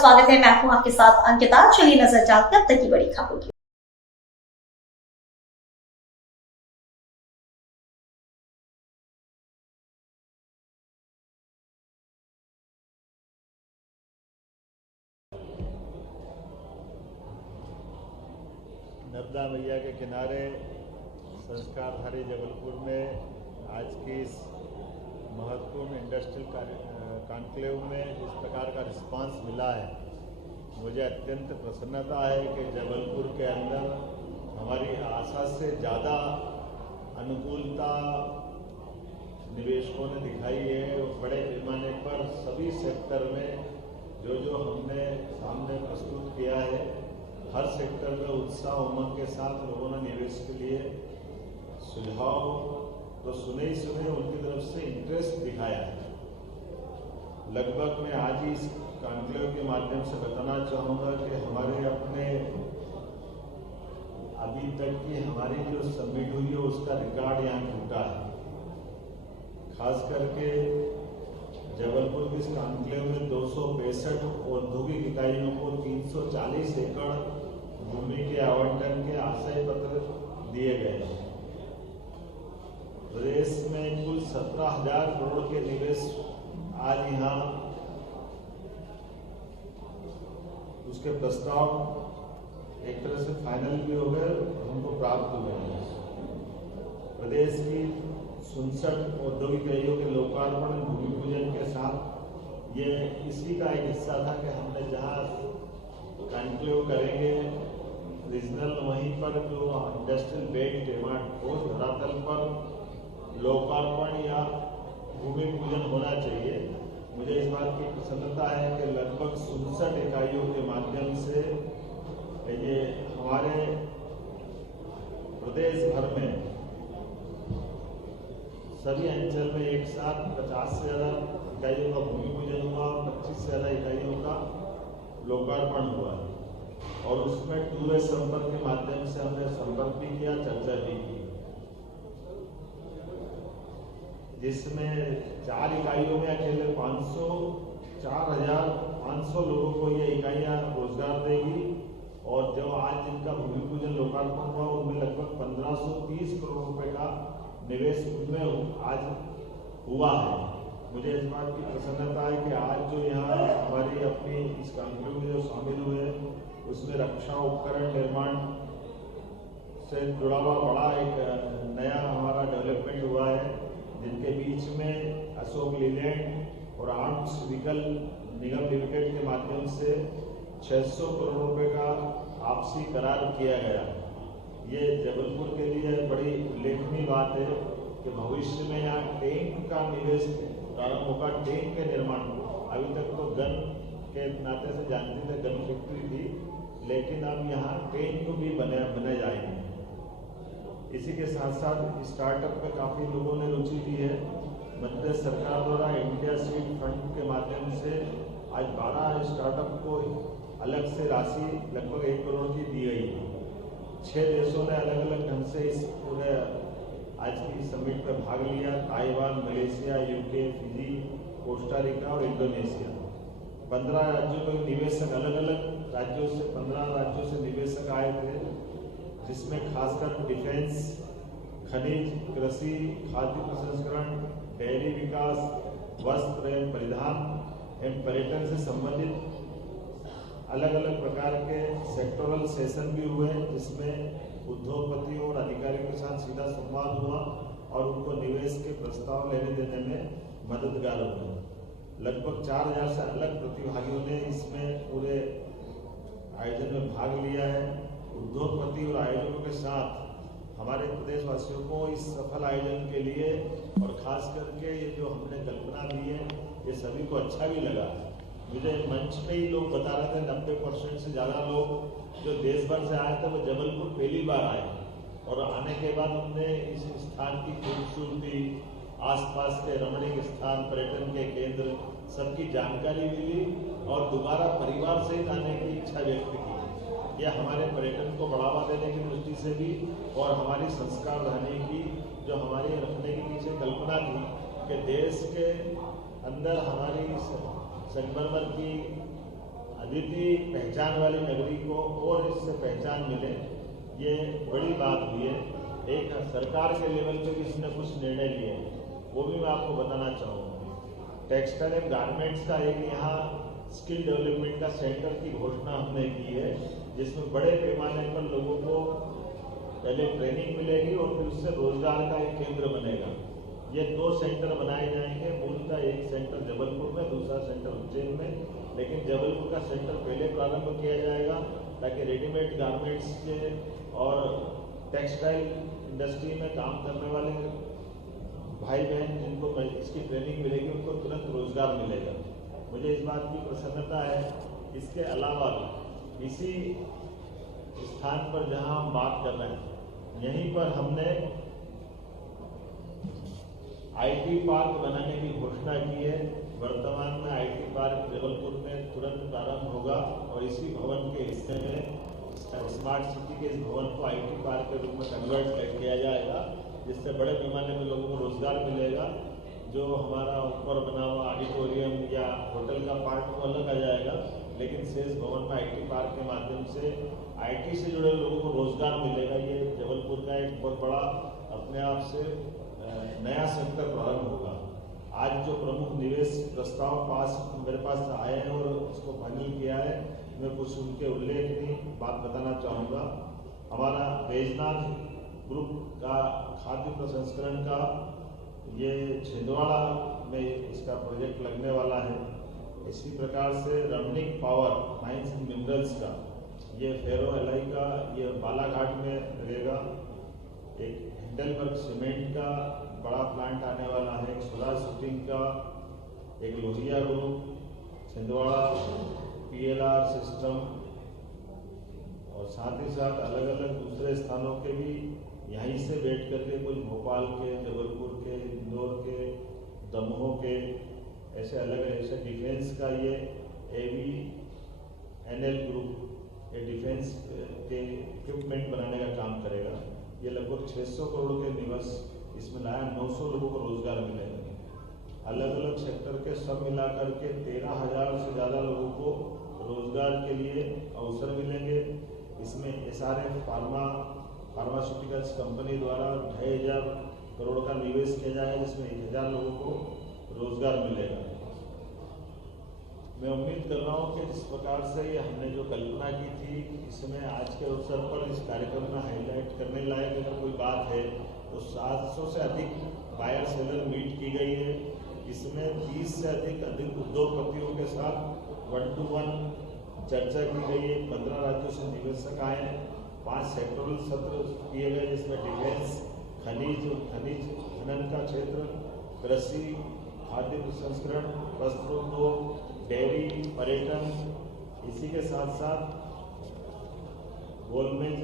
स्वागत है। मैं हूं आपके साथ अंकिता। चलिए नजर डालते हैं अब तक की बड़ी खबरों की। नर्मदा मैया के किनारे संस्कारधारी जबलपुर में आज की इस महत्वपूर्ण इंडस्ट्रियल कॉन्क्लेव में जिस प्रकार का रिस्पांस मिला है, मुझे अत्यंत प्रसन्नता है कि जबलपुर के अंदर हमारी आशा से ज़्यादा अनुकूलता निवेशकों ने दिखाई है। और बड़े पैमाने पर सभी सेक्टर में जो हमने सामने प्रस्तुत किया है, हर सेक्टर में उत्साह उमंग के साथ लोगों ने निवेश के लिए सुझाव तो सुने ही सुने, उनकी तरफ से इंटरेस्ट दिखाया है। लगभग मैं आज ही इस कॉन्क्लेव के माध्यम से बताना चाहूँगा कि हमारे अपने अभी तक की हमारी जो सबमिट हुई है उसका रिकॉर्ड यहाँ टूटा है। खास करके जबलपुर के इस कॉन्क्लेव में 265 औद्योगिक इकाइयों को 340 एकड़ भूमि के आवंटन के आशय पत्र दिए गए हैं। प्रदेश में कुल 17,000 करोड़ के निवेश आज यहाँ उसके प्रस्ताव एक तरह से फाइनल भी हो गए, हमको प्राप्त हुए हैं। प्रदेश की 67 औद्योगिक इकाइयों के लोकार्पण भूमि पूजन के साथ ये इसी का एक हिस्सा था कि हमने जहाँ कॉन्क्लेव करेंगे रीजनल, वहीं पर जो इंडस्ट्रियल बेल्ट डिमांड को धरातल पर लोकार्पण या भूमि पूजन होना चाहिए। मुझे इस बात की प्रसन्नता है कि लगभग 67 इकाइयों के माध्यम से ये हमारे प्रदेश भर में सभी अंचल में एक साथ 50 से ज़्यादा इकाइयों का भूमि पूजन हुआ और 25 से ज़्यादा इकाइयों का लोकार्पण हुआ और उसमें टू वे संपर्क के माध्यम से हमने संपर्क भी किया, चर्चा भी की, जिसमें 4 इकाइयों में अकेले 4,500 लोगों को ये इकाइयाँ रोजगार देगी। और जो आज जिनका भूमि पूजन लोकार्पण हुआ उनमें लगभग 1,530 करोड़ रुपए का निवेश उनमें आज हुआ है। मुझे इस बात की प्रसन्नता है कि आज जो यहाँ हमारी अपनी इस कॉन्क्लेव में जो शामिल हुए उसमें रक्षा उपकरण निर्माण से जुड़ा हुआ बड़ा एक नया हमारा डेवलपमेंट हुआ है, जिनके बीच में अशोक लीलैंड और आर्म्स व्हीकल निगम लिमिटेड के माध्यम से 600 करोड़ रुपए का आपसी करार किया गया। ये जबलपुर के लिए बड़ी उल्लेखनीय बात है कि भविष्य में यहाँ टैंक का निवेश प्रारंभ होगा, टैंक के निर्माण। अभी तक तो गन के नाते से जानते थे, गन फैक्ट्री थी, लेकिन अब यहाँ टैंक भी बने जाएंगे। इसी के साथ साथ स्टार्टअप में काफ़ी लोगों ने रुचि ली है। मध्य प्रदेश सरकार द्वारा इंडिया सीड फंड के माध्यम से आज 12 स्टार्टअप को अलग से राशि लगभग 1 करोड़ की दी गई है। 6 देशों ने अलग अलग ढंग से इस पूरे आज की समिट में भाग लिया। Taiwan, Malaysia, UK, Fiji, Costa Rica और इंडोनेशिया। 15 राज्यों के निवेशक अलग अलग राज्यों से 15 राज्यों से निवेशक आए थे, जिसमें खासकर डिफेंस, खनिज, कृषि, खाद्य प्रसंस्करण, डेयरी विकास, वस्त्र एवं परिधान एवं पर्यटन से संबंधित अलग अलग प्रकार के सेक्टोरल सेशन भी हुए, जिसमें उद्योगपतियों और अधिकारियों के साथ सीधा संवाद हुआ और उनको निवेश के प्रस्ताव लेने देने में मददगार हुआ। लगभग 4,000 से अलग प्रतिभागियों ने इसमें पूरे आयोजन में भाग लिया है। उद्योगपति और आयोजकों के साथ हमारे प्रदेशवासियों को इस सफल आयोजन के लिए और खास करके ये जो हमने कल्पना दी है, ये सभी को अच्छा भी लगा। मुझे मंच पे ही लोग बता रहे थे 90% से ज़्यादा लोग जो देश भर से आए थे वो जबलपुर पहली बार आए और आने के बाद उनने इस स्थान की खूबसूरती, आसपास के रमणीक स्थान, पर्यटन के केंद्र सबकी जानकारी मिली और दोबारा परिवार सहित आने की इच्छा व्यक्त की। यह हमारे पर्यटन को बढ़ावा देने की दृष्टि से भी और हमारी संस्कार रहने की जो हमारी रखने के पीछे कल्पना थी कि देश के अंदर हमारी संगमरमर की अद्वितीय पहचान वाली नगरी को और इससे पहचान मिले, ये बड़ी बात हुई है। एक सरकार के लेवल पे भी इसने कुछ निर्णय लिए, वो भी मैं आपको बताना चाहूँगा। टेक्सटाइल एंड गारमेंट्स का एक यहाँ स्किल डेवलपमेंट का सेंटर की घोषणा हमने की है, जिसमें बड़े पैमाने पर लोगों को पहले ट्रेनिंग मिलेगी और फिर उससे रोजगार का एक केंद्र बनेगा। ये 2 सेंटर बनाए जाएंगे, मूलतः एक सेंटर जबलपुर में, दूसरा सेंटर उज्जैन में, लेकिन जबलपुर का सेंटर पहले प्रारंभ किया जाएगा ताकि रेडीमेड गारमेंट्स के और टेक्सटाइल इंडस्ट्री में काम करने वाले भाई बहन जिनको इसकी ट्रेनिंग मिलेगी उनको तुरंत रोजगार मिलेगा। मुझे इस बात की प्रसन्नता है। इसके अलावा इसी स्थान पर जहां हम बात कर रहे हैं, यहीं पर हमने आईटी पार्क बनाने की घोषणा की है। वर्तमान में आईटी पार्क जबलपुर में तुरंत प्रारंभ होगा और इसी भवन के हिस्से में स्मार्ट सिटी के इस भवन को आईटी पार्क के रूप में कन्वर्ट किया जाएगा, जिससे बड़े पैमाने में लोगों को रोजगार मिलेगा। जो हमारा ऊपर बना हुआ ऑडिटोरियम या होटल का पार्ट वो अलग आ जाएगा, लेकिन शेष भवन में आईटी पार्क के माध्यम से आईटी से जुड़े लोगों को रोजगार मिलेगा। ये जबलपुर का एक बहुत बड़ा अपने आप से नया सेक्टर प्रारंभ होगा। आज जो प्रमुख निवेश प्रस्ताव मेरे पास आए हैं और उसको फाइनल किया है, मैं कुछ उनके उल्लेखनीय बात बताना चाहूँगा। हमारा बैजनाथ ग्रुप का खाद्य प्रसंस्करण का ये छिंदवाड़ा में इसका प्रोजेक्ट लगने वाला है। इसी प्रकार से Ramnik power mines and minerals का ये फेरो एलाई का ये बालाघाट में लगेगा। एक हिंडलबर्ग सीमेंट का बड़ा प्लांट आने वाला है। एक सोलर शूटिंग का, एक Lohia group, Chhindwara PLR system और साथ ही साथ अलग अलग दूसरे स्थानों के भी यहीं से बैठ करके कुछ भोपाल के, जबलपुर के, इंदौर के, दमोह के, ऐसे अलग ऐसे डिफेंस का ये AVNL ग्रुप ये डिफेंस के इक्विपमेंट बनाने का काम करेगा। ये लगभग 600 करोड़ के निवेश इसमें लाया, 900 लोगों को रोजगार मिलेगा। अलग अलग सेक्टर के सब मिलाकर के 13,000 से ज़्यादा लोगों को रोजगार के लिए अवसर मिलेंगे। इसमें SRF फार्मास्यूटिकल्स कंपनी द्वारा 2,500 करोड़ का निवेश किया जाएगा, जिसमें 1,000 लोगों को रोजगार मिलेगा। मैं उम्मीद कर रहा हूँ कि जिस प्रकार से ये हमने जो कल्पना की थी, इसमें आज के अवसर पर इस कार्यक्रम में हाईलाइट करने लायक अगर कोई बात है तो 700 से अधिक बायर सेलर मीट की गई है। इसमें 30 से अधिक उद्योगपतियों के साथ 1-to-1 चर्चा की गई है। 15 राज्यों से निवेशक आए, 5 सेक्टोरल सत्र किए गए, जिसमें डिफेंस, खनिज खनन का क्षेत्र, कृषि, खाद्य प्रसंस्करण, वस्त्रोद्योग, डेयरी, पर्यटन। इसी के साथ साथ गोलमेज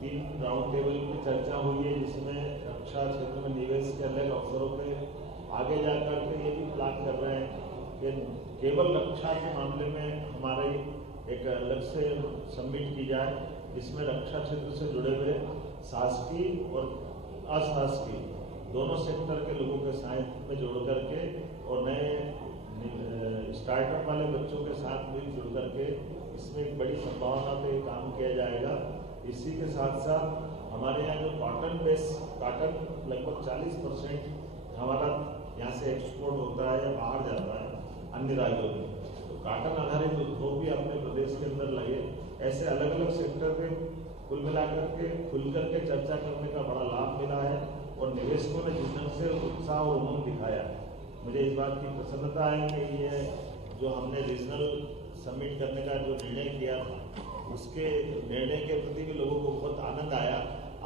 3 राउंड टेबल की चर्चा हुई है, जिसमें रक्षा क्षेत्र में निवेश के अलग अवसरों पे आगे जाकर के ये भी प्लान कर रहे हैं कि केवल रक्षा के मामले में हमारे एक अलग से समिट की जाए, जिसमें रक्षा क्षेत्र से जुड़े हुए शासकीय और अशासकीय दोनों सेक्टर के लोगों के साथ में जोड़ करके और नए स्टार्टअप वाले बच्चों के साथ भी जुड़ करके इसमें एक बड़ी संभावना पे काम किया जाएगा। इसी के साथ साथ हमारे यहाँ जो कॉटन लगभग 40% हमारा यहाँ से एक्सपोर्ट होता है या बाहर जाता है अन्य राज्यों में, तो कॉटन आधारित उद्योग भी अपने प्रदेश के अंदर लगे। ऐसे अलग अलग सेक्टर पे कुल मिलाकर के खुल करके चर्चा करने का बड़ा लाभ मिला है और निवेशकों ने जिस ढंग से उत्साह और उमंग दिखाया, मुझे इस बात की प्रसन्नता है कि ये जो हमने रीजनल समिट करने का जो निर्णय किया था, उसके निर्णय के प्रति भी लोगों को बहुत आनंद आया।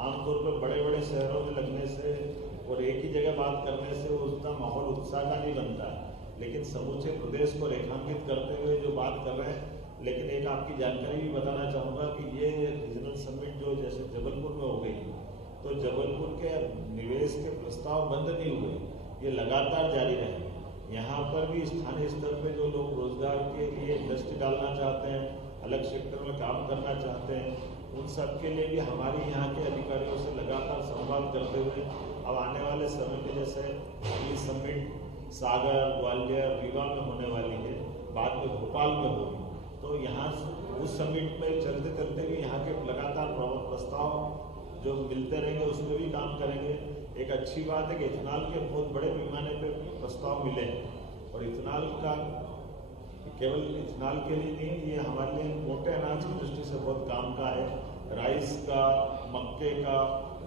आमतौर पर बड़े बड़े शहरों में लगने से और एक ही जगह बात करने से उतना माहौल उत्साह का नहीं बनता, लेकिन समूचे प्रदेश को रेखांकित करते हुए जो बात कर रहे हैं। लेकिन एक आपकी जानकारी भी बताना चाहूँगा कि ये रीजनल समिट जो जैसे जबलपुर में हो गई, तो जबलपुर के निवेश के प्रस्ताव बंद नहीं हुए, ये लगातार जारी रहे। यहाँ पर भी स्थानीय स्तर पे जो लोग रोजगार के लिए इंडस्ट्री डालना चाहते हैं, अलग सेक्टर में काम करना चाहते हैं, उन सब के लिए भी हमारी यहाँ के अधिकारियों से लगातार संवाद करते हुए अब आने वाले समय में जैसे ये समिट सागर, ग्वालियर, रीवा में होने वाली है, बाद में भोपाल में होगी, तो यहाँ उस समिट में चलते चलते भी यहाँ के लगातार प्रस्ताव जो मिलते रहेंगे उसमें भी काम करेंगे। एक अच्छी बात है कि इथेनॉल के बहुत बड़े पैमाने पे प्रस्ताव मिले हैं और इथेनॉल का केवल इथेनॉल के लिए नहीं, ये हमारे लिए मोटे अनाज की दृष्टि से बहुत काम का है। राइस का, मक्के का,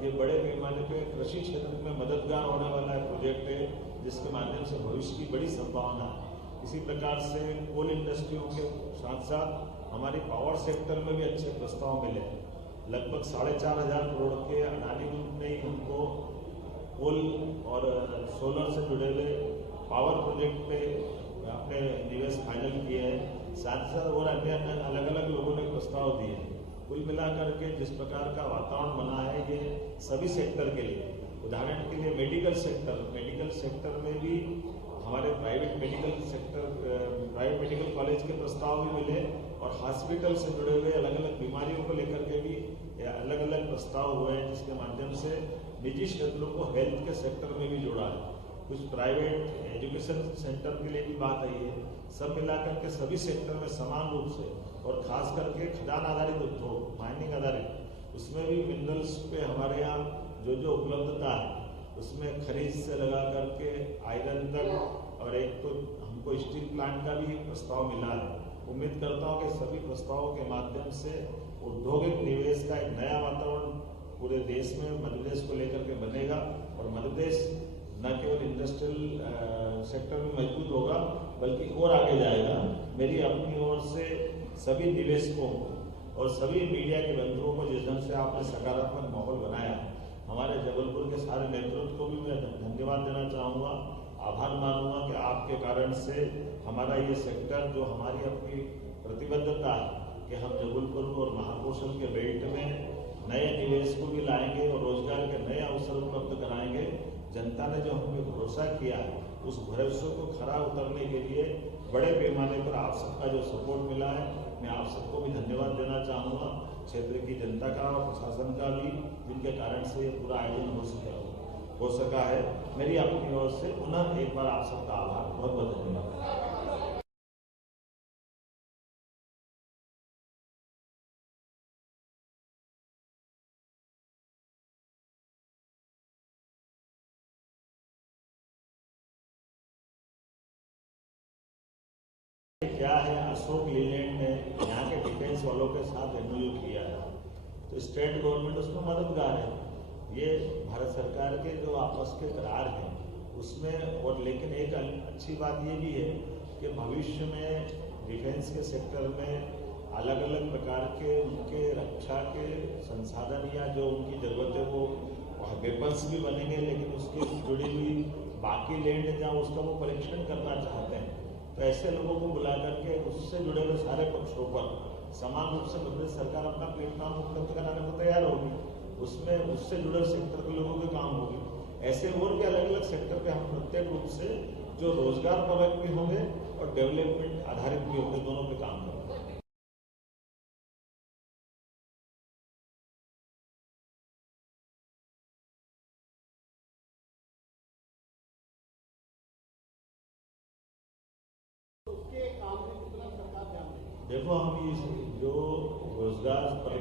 ये बड़े पैमाने पे कृषि क्षेत्र में मददगार होने वाला है प्रोजेक्ट है, जिसके माध्यम से भविष्य की बड़ी संभावना है। इसी प्रकार से कोल इंडस्ट्रियों के साथ साथ हमारी पावर सेक्टर में भी अच्छे प्रस्ताव मिले। लगभग 4,500 करोड़ के अडानी ग्रुप ने ही हमको कोल और सोलर से जुड़े हुए पावर प्रोजेक्ट पे अपने निवेश फाइनल किए हैं। साथ साथ और अन्य अलग अलग लोगों ने प्रस्ताव दिए हैं। कुल मिलाकर के जिस प्रकार का वातावरण बना है ये सभी सेक्टर के लिए, उदाहरण के लिए मेडिकल सेक्टर में भी हमारे प्राइवेट मेडिकल कॉलेज के प्रस्ताव भी मिले और हॉस्पिटल से जुड़े हुए अलग अलग बीमारियों को लेकर के भी अलग अलग प्रस्ताव हुए हैं, जिसके माध्यम से निजी क्षेत्रों को हेल्थ के सेक्टर में भी जोड़ा है। कुछ प्राइवेट एजुकेशन सेंटर के लिए भी बात आई है। सब मिलाकर के सभी सेक्टर में समान रूप से और खास करके खदान आधारित उद्योग, माइनिंग आधारित, उसमें भी मिनरल्स पे हमारे यहाँ जो उपलब्धता है उसमें खरीद से लगा करके आयरन तक, और एक तो हमको स्टील प्लांट का भी प्रस्ताव मिला है। उम्मीद करता हूँ कि सभी प्रस्तावों के माध्यम से औद्योगिक निवेश का एक नया वातावरण पूरे देश में मध्य प्रदेश को लेकर के बनेगा और मध्य प्रदेश न केवल इंडस्ट्रियल सेक्टर में मजबूत होगा बल्कि और आगे जाएगा। मेरी अपनी ओर से सभी निवेशकों और सभी मीडिया के बंधुओं को जिस ढंग से आपने सकारात्मक माहौल बनाया, हमारे जबलपुर के सारे नेतृत्व को भी मैं धन्यवाद देना चाहूँगा, आभार मानूंगा कि आपके कारण से हमारा ये सेक्टर जो हमारी अपनी प्रतिबद्धता है कि हम जबलपुर और महाकौशल के बेल्ट में नए निवेश को भी लाएंगे और रोजगार के नए अवसर उपलब्ध कराएंगे। जनता ने जो हमें भरोसा किया है उस भरोसे को खरा उतरने के लिए बड़े पैमाने पर आप सबका जो सपोर्ट मिला है, मैं आप सबको भी धन्यवाद देना चाहूँगा, क्षेत्र की जनता का और प्रशासन का भी, जिनके कारण से ये पूरा आयोजन हो सका है। मेरी अपनी ओर से पुनः एक बार आप सबका आभार, बहुत बहुत धन्यवाद। क्या है, अशोक लीलैंड ने यहाँ के डिफेंस वालों के साथ एमओयू किया है, तो स्टेट गवर्नमेंट उसमें मददगार है। ये भारत सरकार के जो आपस के करार हैं उसमें, और लेकिन एक अच्छी बात ये भी है कि भविष्य में डिफेंस के सेक्टर में अलग अलग प्रकार के उनके रक्षा के संसाधन या जो उनकी ज़रूरत है वो वेपन्स भी बनेंगे, लेकिन उसकी जुड़ी हुई बाकी लैंड है जहाँ उसका वो परीक्षण करना चाहते हैं, तो ऐसे लोगों को बुला करके उससे जुड़े हुए सारे पक्षों पर समान रूप से मध्य सरकार अपना प्लेटफॉर्म उपलब्ध कराने को तैयार होगी। उसमें उससे जुड़े सेक्टर के लोगों के काम होगी। ऐसे और भी अलग अलग सेक्टर पे हम प्रत्येक रूप से जो रोजगार परक भी होंगे और डेवलपमेंट आधारित भी होंगे, दोनों पे काम करेंगे। देखो, हम इस जो रोजगार पर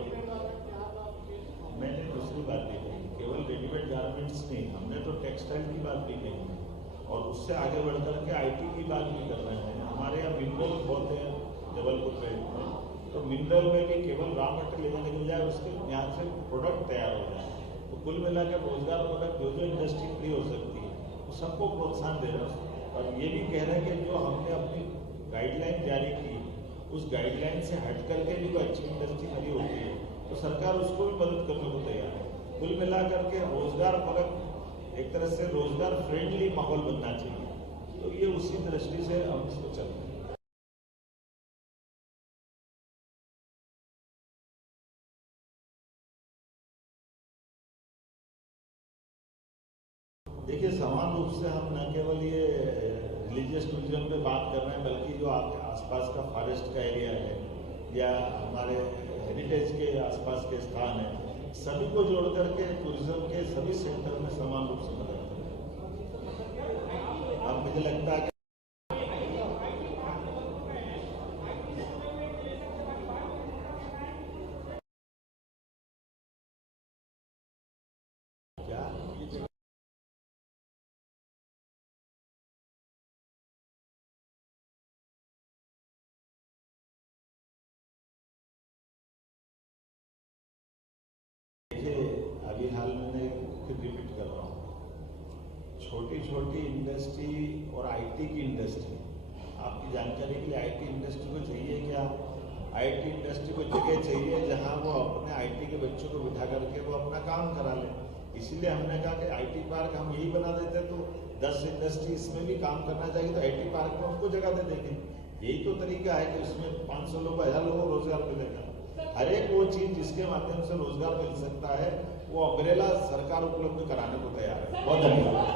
मैंने दूसरी बात भी कही, केवल रेडीमेड गारमेंट्स नहीं, हमने तो टेक्सटाइल की बात भी कही और उससे आगे बढ़कर के आईटी की बात भी कर रहे हैं। हमारे यहाँ मिनरल बहुत है जबलपुर बेल्ट में, तो मिनरल में भी केवल रॉ मटेरियल लेकर निकल जाए, उसके यहाँ से प्रोडक्ट तैयार हो जाए, तो कुल मिलाकर रोजगार प्रोडक्ट जो इंडस्ट्री फ्री हो सकती है वो सबको प्रोत्साहन दे रहा है। और ये भी कह रहे हैं कि जो हमने अपनी गाइडलाइन जारी की उस गाइडलाइन से हट करके भी कोई अच्छी इंडस्ट्री खड़ी होती है तो सरकार उसको भी मदद करने को तैयार है। कुल मिलाकर के रोजगार परक एक तरह से रोजगार फ्रेंडली माहौल बनना चाहिए, तो ये उसी दृष्टि से हम इसको चल रहे हैं। देखिए, समान रूप से हम न केवल ये रिलीजियस टूरिज्म पे बात कर रहे हैं, बल्कि जो आपके आसपास का फॉरेस्ट का एरिया है या हमारे हेरिटेज के आसपास के स्थान है, सभी को जोड़ करके टूरिज्म के सभी सेक्टर में समान रूप से मदद करें। अब मुझे लगता है कि छोटी छोटी इंडस्ट्री और आईटी की इंडस्ट्री, आपकी जानकारी के लिए आईटी इंडस्ट्री को चाहिए क्या? आईटी इंडस्ट्री को जगह चाहिए जहां वो अपने आईटी के बच्चों को बिठा करके वो अपना काम करा ले। इसीलिए हमने कहा कि आईटी पार्क हम यही बना देते तो 10 इंडस्ट्री इसमें भी काम करना चाहिए तो आईटी पार्क में उनको जगह दे देंगे। यही तो तरीका है कि उसमें 500 लोग 1000 लोगों को रोजगार मिलेगा। हर एक वो चीज जिसके माध्यम से रोजगार मिल सकता है वो अम्ब्रेला सरकार उपलब्ध कराने को तैयार है। बहुत धन्यवाद।